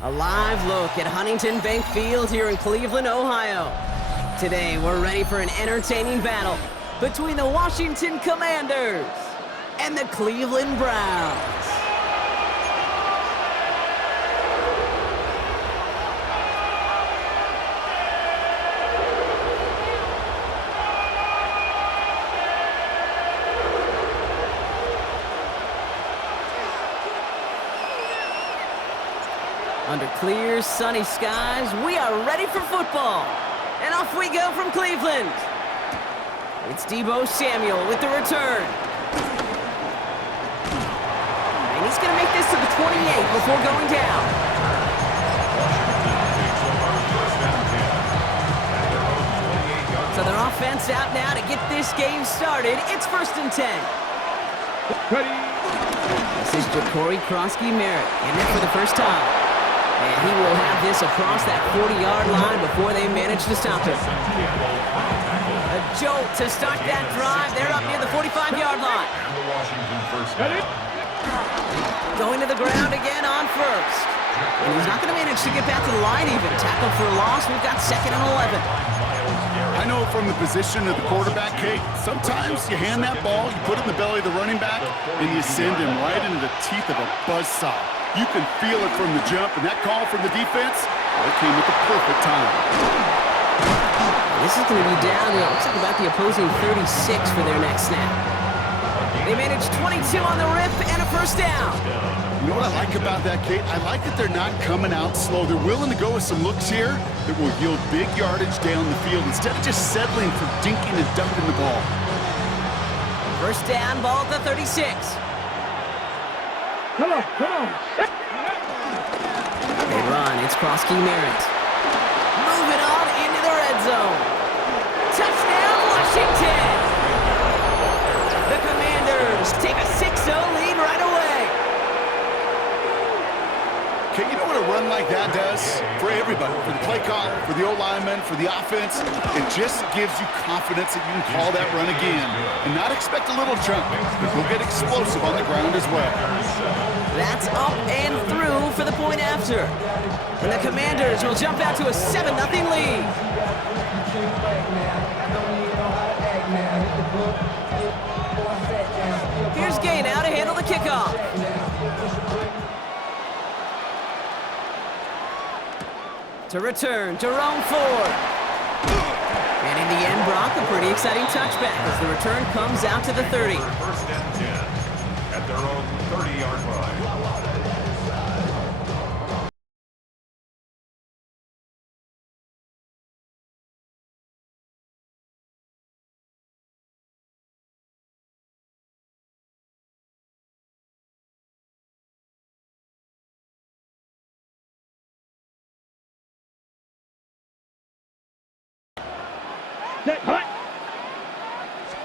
A live look at Huntington Bank Field here in Cleveland, Ohio. Today, we're ready for an entertaining battle between the Washington Commanders and the Cleveland Browns. Under clear, sunny skies, we are ready for football. And off we go from Cleveland. It's Deebo Samuel with the return. And he's going to make this to the 28 before going down. So their offense out now to get this game started. It's 1st and 10. Ready. This is Ja'Cory Krosky-Merritt in it for the first time. And he will have this across that 40-yard line before they manage to stop him. A jolt to start that drive. They're up near the 45-yard line. Going to the ground again on first. And he's not going to manage to get back to the line even. Tackle for a loss. We've got 2nd and 11. I know from the position of the quarterback, Kate, sometimes you hand that ball, you put it in the belly of the running back, and you send him right into the teeth of a buzzsaw. You can feel it from the jump, and that call from the defense, well, it came at the perfect time. This is going to be down, it looks like about the opposing 36 for their next snap. They managed 22 on the rip and a first down. You know what I like about that, Kate? I like that they're not coming out slow. They're willing to go with some looks here that will yield big yardage down the field instead of just settling for dinking and dunking the ball. First down, ball at the 36. Come on. They run, it's Krosky-Merritt. Moving on into the red zone. Touchdown, Washington! The Commanders take a 6-0 lead right away. Okay, you know what a run like that does? For everybody, for the play caller, for the O-lineman, for the offense, it just gives you confidence that you can call that run again and not expect a little jump, but go get explosive on the ground as well. That's up and through for the point after. And the Commanders will jump out to a 7-0 lead. Here's Gay now to handle the kickoff. To return, Jerome Ford. And in the end, Brock, a pretty exciting touchback as the return comes out to the 30. 1st and 10 at their own 30-yard line.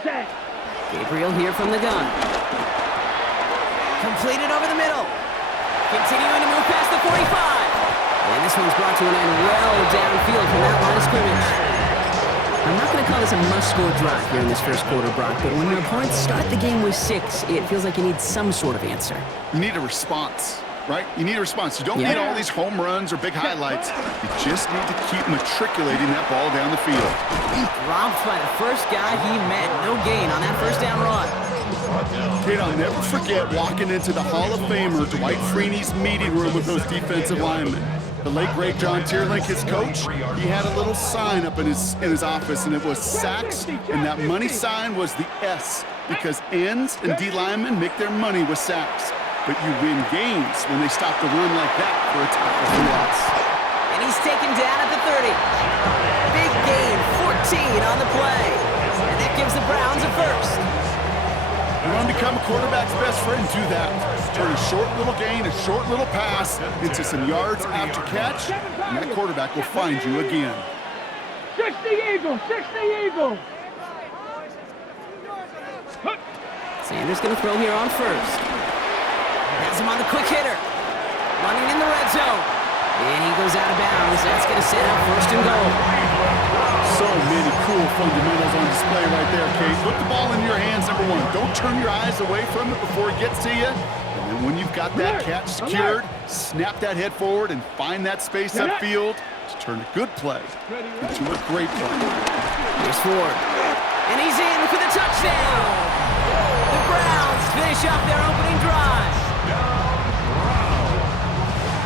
Set. Gabriel here from the gun. Completed over the middle. Continuing to move past the 45. And this one's brought to an end well downfield from that line of scrimmage. I'm not going to call this a must-score drive here in this first quarter, Brock, but when your opponents start the game with 6, it feels like you need some sort of answer. You need a response, right? You need a response. You don't need all these home runs or big highlights. You just need to keep matriculating that ball down the field. Robbed by the first guy he met. No gain on that first down run. Kate, I'll never forget walking into the Hall of Famer Dwight Freeney's meeting room with those defensive linemen. The late, great John Tierlink, his coach, he had a little sign up in his office, and it was sacks, and that money sign was the S, because ends and D linemen make their money with sacks. But you win games when they stop the run like that for a tackle for loss. And he's taken down at the 30. Big gain, 14 on the play. And that gives the Browns a first. You want to become a quarterback's best friend, do that. Turn a short little gain, a short little pass into some yards after catch, and that quarterback will find you again. 60 Eagles. Sanders going to throw here on first. Has him on the quick hitter. Running in the red zone. And he goes out of bounds. That's going to set up 1st and goal. So many cool fundamentals on display right there, Kate. Put the ball in your hands, number one. Don't turn your eyes away from it before it gets to you. And then when you've got that catch secured, snap that head forward and find that space upfield to turn a good play into a great play. Here's Ford. And he's in for the touchdown. The Browns finish up their opening drive.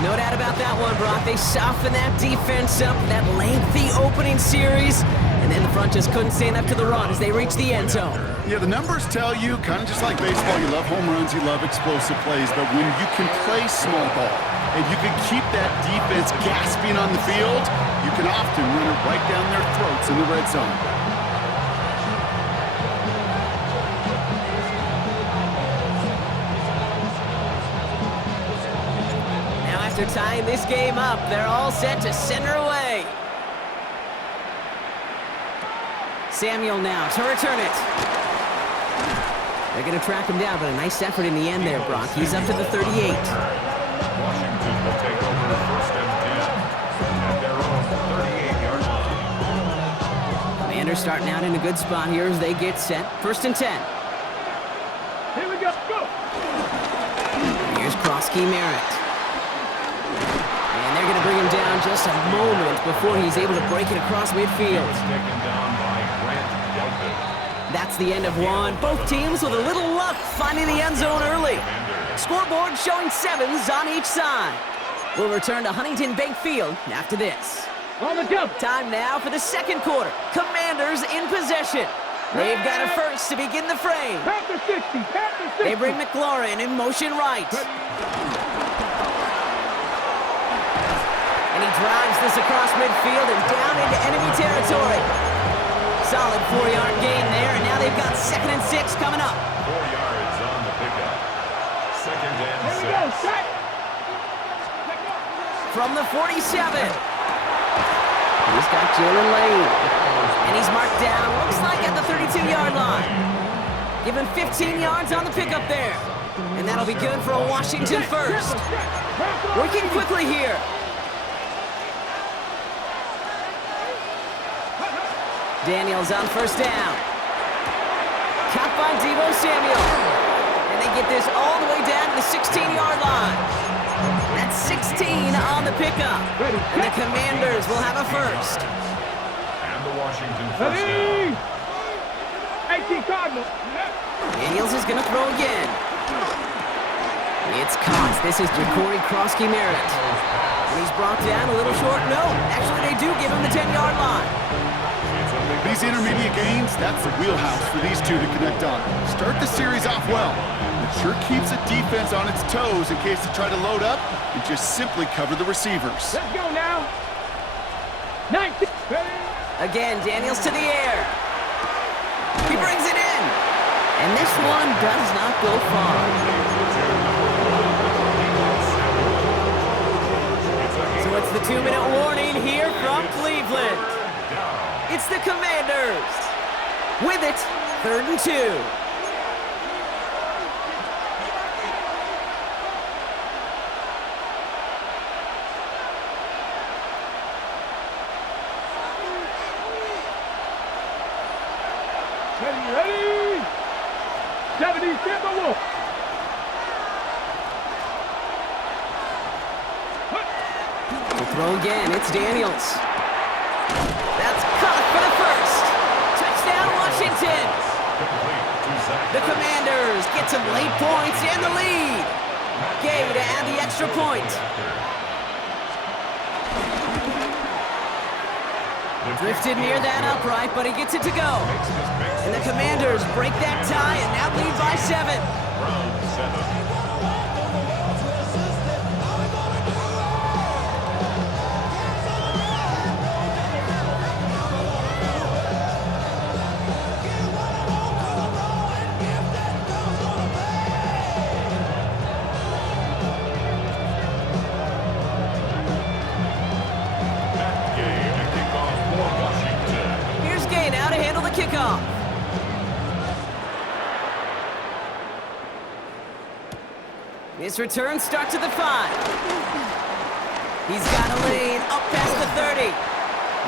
No doubt about that one, Brock. They softened that defense up, that lengthy opening series, and then the front just couldn't stand up to the run as they reached the end zone. Yeah, the numbers tell you, kind of just like baseball, you love home runs, you love explosive plays, but when you can play small ball and you can keep that defense gasping on the field, you can often run it right down their throats in the red zone. After tying this game up, they're all set to send her away. Samuel now to return it. They're going to track him down, but a nice effort in the end there, Brock. He's up to the 38. Washington will take over first and 10 at their own 38-yard line. Commanders starting out in a good spot here as they get set. First and 10. Here we go. Go. Here's Krosky Merritt. And they're going to bring him down just a moment before he's able to break it across midfield. Taken down by Grant Delpit. That's the end of one. Both teams with a little luck finding the end zone early. Scoreboard showing 7s on each side. We'll return to Huntington Bank Field after this. On the jump. Time now for the second quarter. Commanders in possession. They've got a first to begin the frame. Panther 60. Panther 60. They bring McLaurin in motion right. And he drives this across midfield and down into enemy territory. Solid 4-yard gain there, and now they've got 2nd and 6 coming up. 4 yards on the pickup. 2nd and 6. Here we go. Set. From the 47. He's got Jalen Lane. And he's marked down, looks like at the 32-yard line. Given 15 yards on the pickup there. And that'll be good for a Washington first. Working quickly here. Daniels on first down. Caught by Deebo Samuel. And they get this all the way down to the 16-yard line. That's 16 on the pickup. And the Commanders will have a first. And the Washington first Ready. down. 18 Cardinals. Daniels is going to throw again. It's caught. This is Ja'Cory Krosky Merritt. And he's brought down a little short. No, actually they do give him the 10-yard line. These intermediate gains, that's the wheelhouse for these two to connect on. Start the series off well. It sure keeps the defense on its toes in case they try to load up and just simply cover the receivers. Let's go now. 19. Ready. Again, Daniels to the air. He brings it in. And this one does not go far. So it's the 2-minute warning here from Cleveland. It's the Commanders. With it, 3rd and 2. Ready. 70, Tampa Wolf. To throw again, it's Daniels. That's caught for the first. Touchdown, Washington. The Commanders get some late points and the lead. Gay to add the extra point. Drifted near that upright, but he gets it to go. And the Commanders break that tie and now lead by 7. Round 7. Kickoff. This return starts at the 5. He's got a lane up past the 30.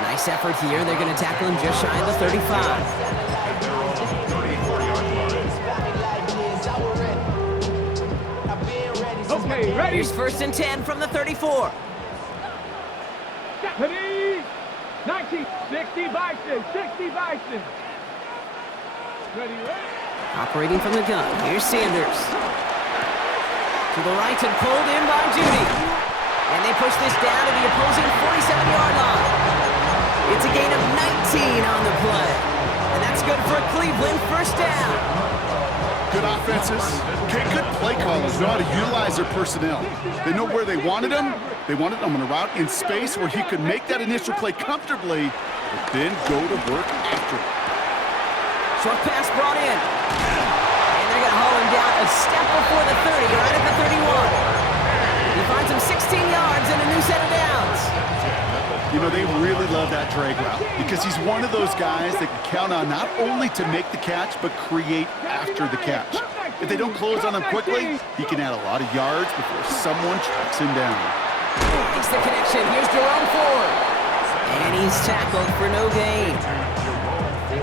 Nice effort here. They're going to tackle him just shy of the 35. At their own 34-yard line. Okay, ready? Here's 1st and 10 from the 34. Ready? 19, 60 Bison, 60 Bison. Ready, ready? Operating from the gun. Here's Sanders. To the right and pulled in by Judy. And they push this down to the opposing 47-yard line. It's a gain of 19 on the play. And that's good for a Cleveland 1st down. Good offenses. Okay, good play callers know how to utilize their personnel. They know where they wanted him. They wanted him on a route in space where he could make that initial play comfortably, but then go to work after it. Short pass brought in. And they're going to haul him down a step before the 30, right at the 31. He finds him 16 yards and a new set of downs. You know, they really love that drag route because he's one of those guys that can count on not only to make the catch, but create after the catch. If they don't close on him quickly, he can add a lot of yards before someone tracks him down. Makes the connection. Here's Jerome Ford. And he's tackled for no gain.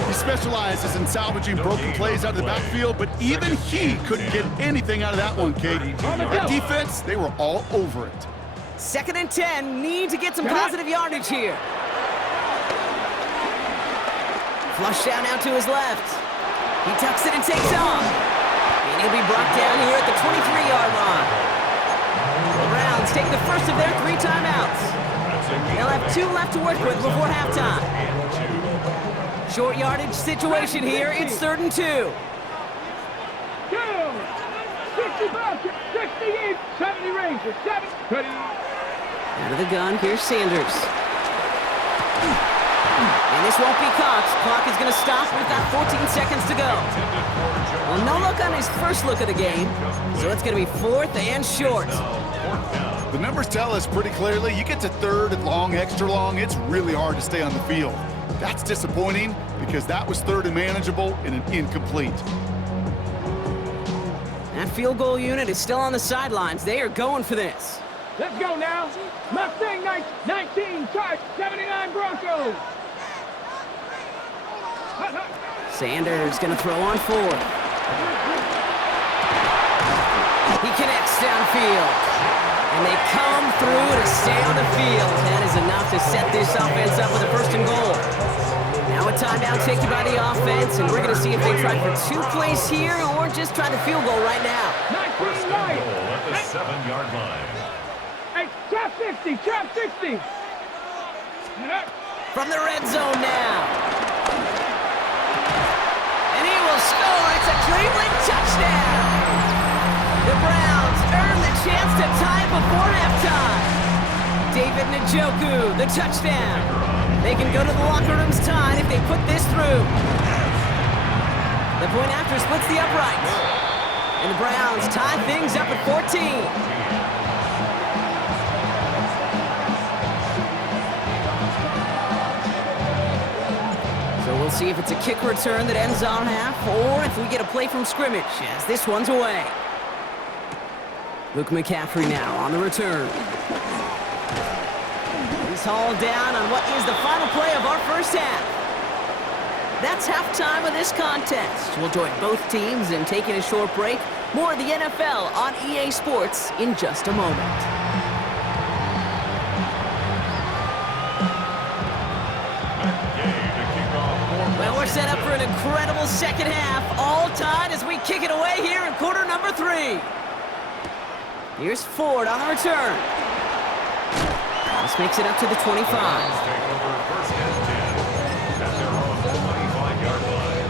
He specializes in salvaging broken plays out of the backfield, but even he couldn't get anything out of that one, Kate. That defense, they were all over it. 2nd and 10. Need to get some positive yardage here. Flush down out to his left. He tucks it and takes off. And he'll be brought down here at the 23-yard line. The Browns take the first of their 3 timeouts. They'll have 2 left to work with before halftime. Short yardage situation here. It's 3rd and 2. 65, 68, 70 Rangers, 7, ready? Out of the gun, here's Sanders. And this won't be caught. Clock is going to stop. We've got 14 seconds to go. Well, no look on his first look of the game, so it's going to be 4th and short. The numbers tell us pretty clearly, you get to 3rd and long, extra long, it's really hard to stay on the field. That's disappointing because that was 3rd and manageable and an incomplete. That field goal unit is still on the sidelines. They are going for this. Let's go now. Mustang 19, charge, 79 Broncos. Sanders going to throw on 4th. He connects downfield. And they come through to stay on the field. That is enough to set this offense up with a 1st and goal. Now a timeout taken by the offense, and we're going to see if they try for 2 plays here or just try to field goal right now. 1st and goal at the 7-yard line. Hey, trap 60, trap 60. From the red zone now. And he will score. It's a Cleveland touchdown. The Browns earn the chance to tie before halftime. David Njoku, the touchdown. They can go to the locker rooms tied if they put this through. The point after splits the uprights. And the Browns tie things up at 14. So we'll see if it's a kick return that ends on half or if we get a play from scrimmage as this one's away. Luke McCaffrey now on the return. He's hauled down on what is the final play of our first half. That's halftime of this contest. We'll join both teams in taking a short break. More of the NFL on EA Sports in just a moment. Well, we're set up for an incredible second half. All tied as we kick it away here in quarter number 3. Here's Ford on the return. This makes it up to the 25. Take over 1st and 10 at their own 25-yard line.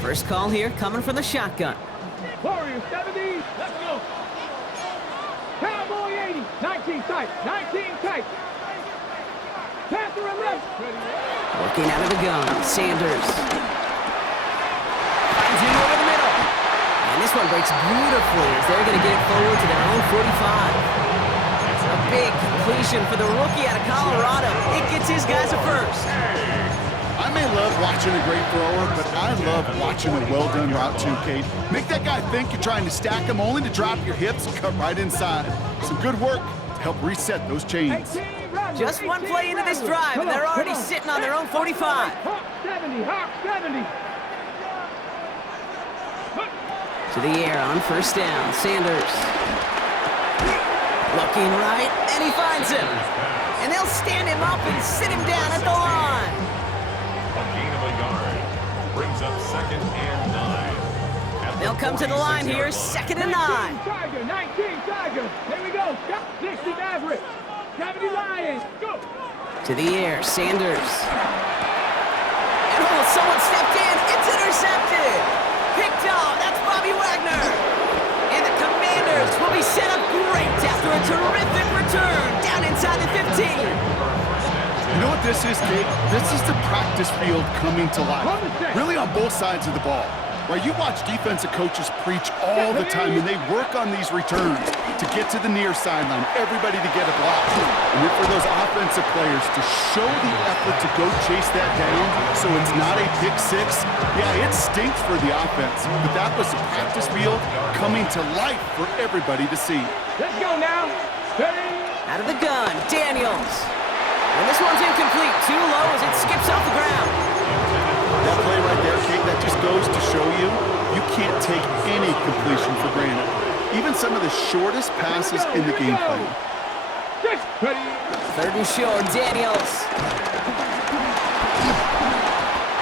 First call here coming from the shotgun. Warriors 70, let's go. Cowboy 80, 19 tight, 19 tight. Panther 11. Working out of the gun, Sanders. Finds him over the middle. And this one breaks beautifully as they're going to get it forward to their own 45. A big completion for the rookie out of Colorado. It gets his guys a first. I'm I may love watching a great thrower, but I love watching a well-done route too, Kate. Make that guy think you're trying to stack him only to drop your hips and cut right inside. Some good work to help reset those chains. Just one play into this drive, and they're already sitting on their own 45. Hawk 70, Hawk 70. To the air on first down, Sanders. Looking right, and he finds him. And they'll stand him up and sit him down at the line. A gain of a yard brings up 2nd and 9. They'll come to the line here, 2nd and 9. 19 Tiger, 19 Tiger. Here we go. 60 Maverick. 70 Lions. Go. To the air, Sanders. And oh, someone stepped in. It's intercepted. Picked off. That's Bobby Wagner. And the Commanders will be set up great after a terrific return down inside the 15. You know what this is, Kate? This is the practice field coming to life. Really on both sides of the ball. Right, you watch defensive coaches preach all the time, and they work on these returns to get to the near sideline, everybody to get a block. And then for those offensive players to show the effort to go chase that down so it's not a pick six, yeah, it stinks for the offense. But that was the practice field coming to life for everybody to see. Let's go now. Ready? Out of the gun, Daniels. And this one's incomplete. Too low as it skips off the ground. That play right there, Kate, that just goes to show you, you can't take any completion for granted. Even some of the shortest passes in the game plan. Ready? 3rd and short, Daniels.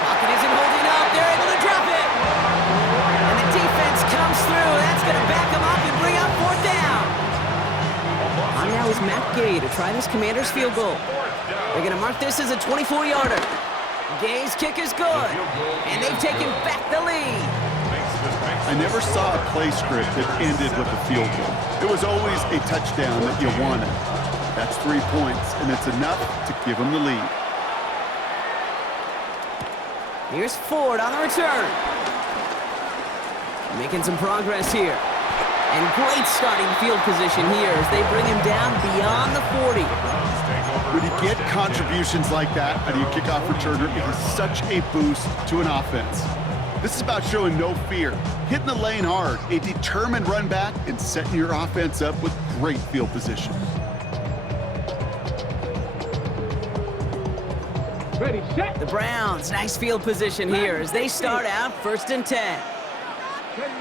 Pocket isn't holding up. They're able to drop it. And the defense comes through. That's going to back them up and bring up 4th down. On now is Matt Gay to try this Commander's field goal. They're going to mark this as a 24-yarder. Gay's kick is good, and they've taken back the lead. I never saw a play script that ended with a field goal. It was always a touchdown that you wanted. That's 3 points, and it's enough to give them the lead. Here's Ford on the return. Making some progress here. And great starting field position here as they bring him down beyond the 40. When you get contributions like that out of your kickoff returner, it is such a boost to an offense. This is about showing no fear, hitting the lane hard, a determined run back, and setting your offense up with great field position. Ready, set. The Browns, nice field position here as they start out 1st and 10.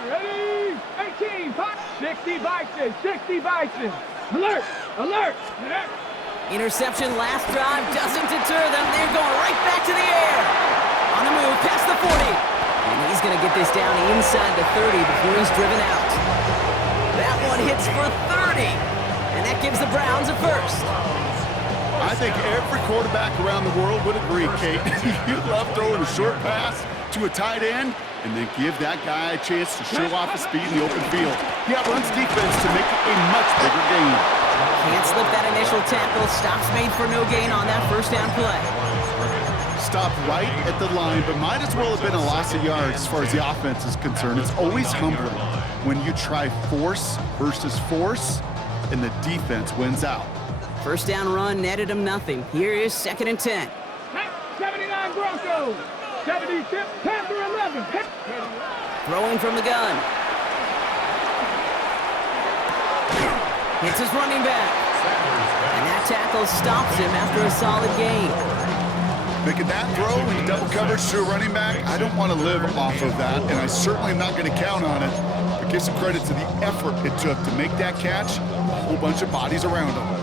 Ready? 18, 60 Bison, 60 Bison. Alert, alert, alert. Interception last drive doesn't deter them. They're going right back to the air. On the move, past the 40. And he's going to get this down inside the 30 before he's driven out. That one hits for 30. And that gives the Browns a first. I think every quarterback around the world would agree, Kate. You love throwing a short pass to a tight end and then give that guy a chance to show off his speed in the open field. He outruns defense to make it a much bigger gain. Can't slip that initial tackle. Stops made for no gain on that 1st down play. Stopped right at the line, but might as well have been a loss of yards as far as the offense is concerned. It's always humbling when you try force versus force and the defense wins out. 1st down run netted him nothing. Here is 2nd and 10. 79 Broncos. 76 Panther 11. Throwing from the gun. Hits his running back. And that tackle stops him after a solid gain. Making that throw in double coverage to a running back, I don't want to live off of that, and I certainly am not going to count on it. But give some credit to the effort it took to make that catch, a whole bunch of bodies around him.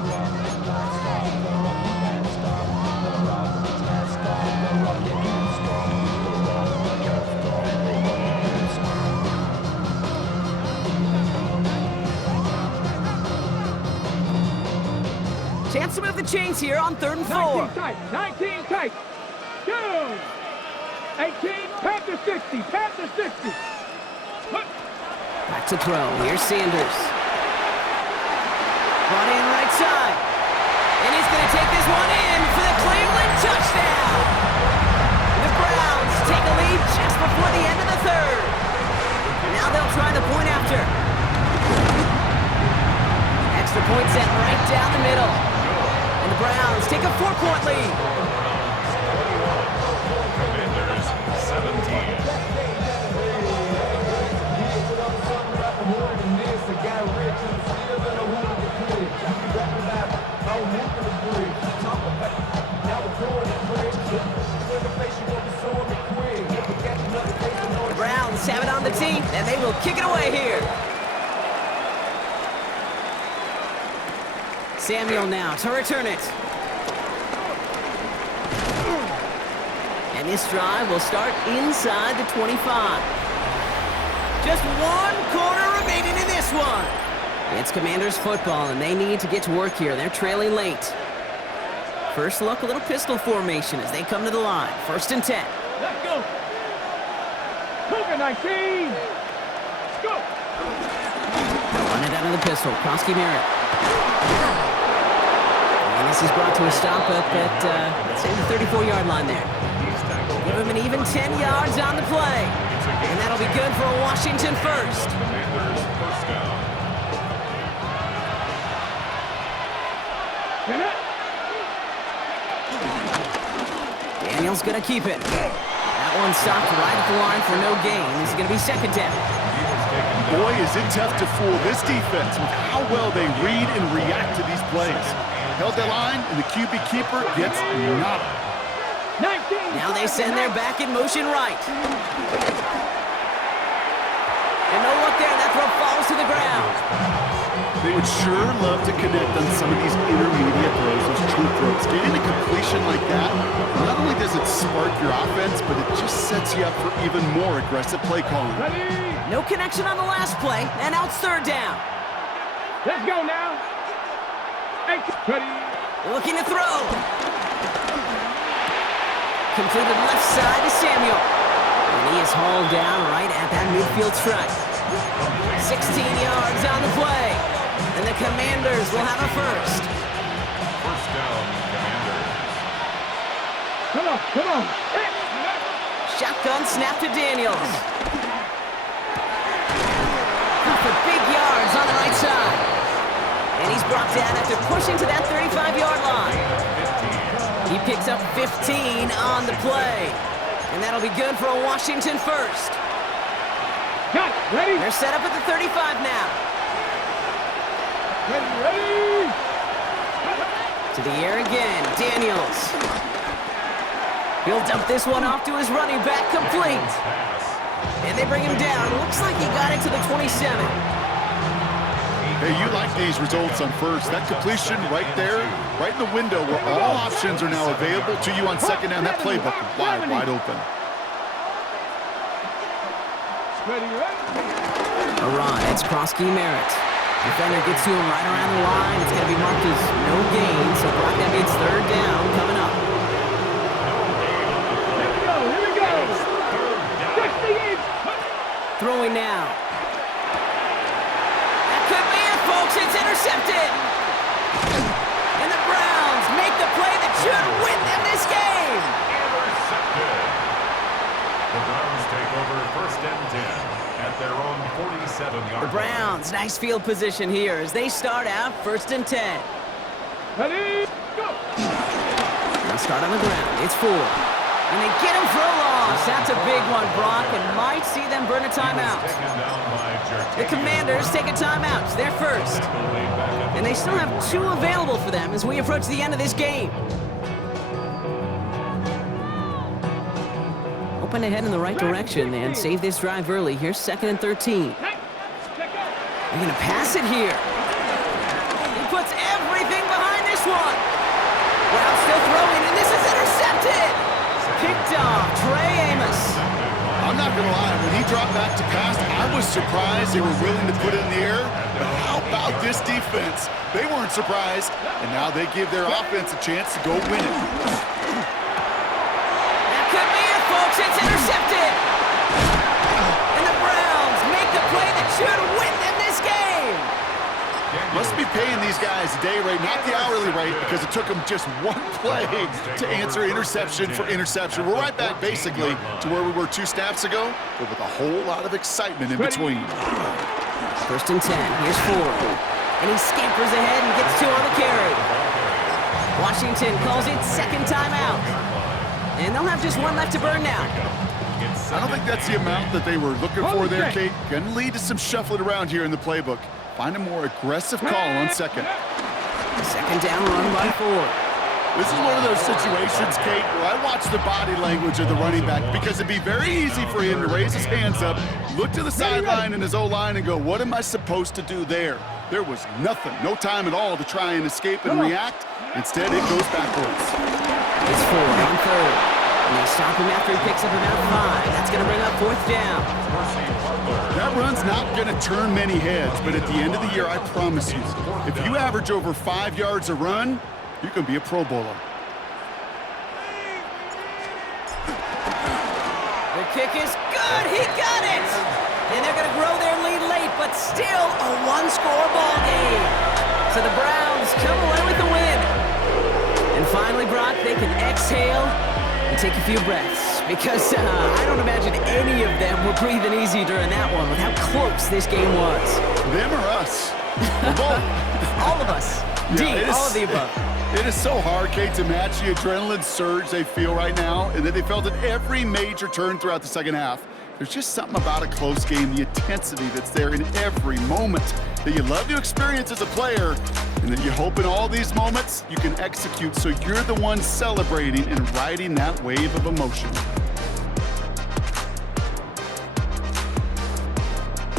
Chance to move the chains here on 3rd and 4. 19 tight, 19 tight. Go. 18, Panther 60, Panther 60. Back to throw. Here's Sanders. Brought in right side. And he's going to take this one in for the Cleveland touchdown. The Browns take a lead just before the end of the 3rd. Now they'll try the point after. Extra point set right down the middle. And the Browns take a 4-point lead. Samuel now to return it. And this drive will start inside the 25. Just 1 quarter remaining in this one. It's Commanders football, and they need to get to work here. They're trailing late. First look, a little pistol formation as they come to the line. 1st and 10. Let's go. Cougar 19. Let's go. Run it out of the pistol. Krosky Merritt. And this is brought to a stop up at, let's say, the 34-yard line there. Give him an even 10 yards on the play. And that'll be good for a Washington first. Commanders first down. Daniels gonna keep it. That one stopped right at the line for no gain. This is gonna be 2nd down. Boy, is it tough to fool this defense with how well they read and react to these plays. Held that line, and the QB keeper gets nada. 19. Now they send their back in motion right. And no look there, that throw falls to the ground. They would sure love to connect on some of these intermediate throws, those true throws. Getting a completion like that, not only does it spark your offense, but it just sets you up for even more aggressive play calling. Ready? No connection on the last play, and out 3rd down. Let's go now. Ready? Looking to throw. Completed left side to Samuel. And he is hauled down right at that midfield stripe. 16 yards on the play. And the Commanders will have a first. First down, Commanders. Come on, come on. Shotgun snap to Daniels. For big yards on the right side. And he's brought down after pushing to that 35-yard line. He picks up 15 on the play. And that'll be good for a Washington first. Got it. Ready? They're set up at the 35 now. Ready? To the air again, Daniels. He'll dump this one off to his running back, complete. And they bring him down. Looks like he got it to the 27. Hey, you like these results on first. That completion right there, right in the window where all options are now available to you on 2nd down. That playbook wide open. Ready? A run, it's Krosky Merritt. Defender gets to him right around the line. It's going to be marked as no gain, so Brock, that means 3rd down coming up. Let's go. Here we go. 68. Throwing now. That could be it, folks. It's intercepted. And the Browns make the play that should win them this game. Intercepted. The Browns take over 1st and 10 at their own 47-yard The Browns, nice field position here as they start out 1st and 10. Ready? Go. They'll start on the ground. It's 4. And they get him for a loss. That's a big one, Brock, and might see them burn a timeout. The Commanders take a timeout. It's their first. And they still have 2 available for them as we approach the end of this game. Open ahead in the right direction and save this drive early. Here's 2nd and 13. They're going to pass it here. He puts everything behind this one. Brown still throwing, and this is intercepted. Picked off, Trey Amos. I'm not going to lie, when he dropped back to pass, I was surprised they were willing to put it in the air. But how about this defense? They weren't surprised, and now they give their offense a chance to go win it. That could be it, folks. It's intercepted. And the Browns make the play that should win them this game. Must be paying these guys a day rate, not the hourly rate, because it took them just one play to answer interception for interception. We're right back, basically, to where we were 2 snaps ago, but with a whole lot of excitement in between. 1st and 10. Here's 4. And he scampers ahead and gets 2 on the carry. Washington calls it 2nd timeout. And they'll have just 1 left to burn now. I don't think that's the amount that they were looking for there, Kate. Going to lead to some shuffling around here in the playbook. Find a more aggressive call on 2nd. 2nd down, run by 4. This is one of those situations, Kate, where I watch the body language of the running back because it'd be very easy for him to raise his hands up, look to the sideline and his O-line and go, what am I supposed to do there? There was nothing, no time at all to try and escape and react. Instead, it goes backwards. It's 4 on 3rd. And they stop him after he picks up about 5. That's going to bring up 4th down. That run's not going to turn many heads, but at the end of the year, I promise you, if you average over 5 yards a run, you can be a Pro Bowler. The kick is good. He got it. And they're going to grow their lead late, but still a one-score ball game. So the Browns come away with the win. And finally, Brock, they can exhale and take a few breaths. Because I don't imagine any of them were breathing easy during that one with how close this game was. Them or us? Both. All of us. Yeah, all of the above. It is so hard, Kate, to match the adrenaline surge they feel right now, and that they felt at every major turn throughout the second half. There's just something about a close game, the intensity that's there in every moment that you love to experience as a player, and that you hope in all these moments you can execute so you're the one celebrating and riding that wave of emotion.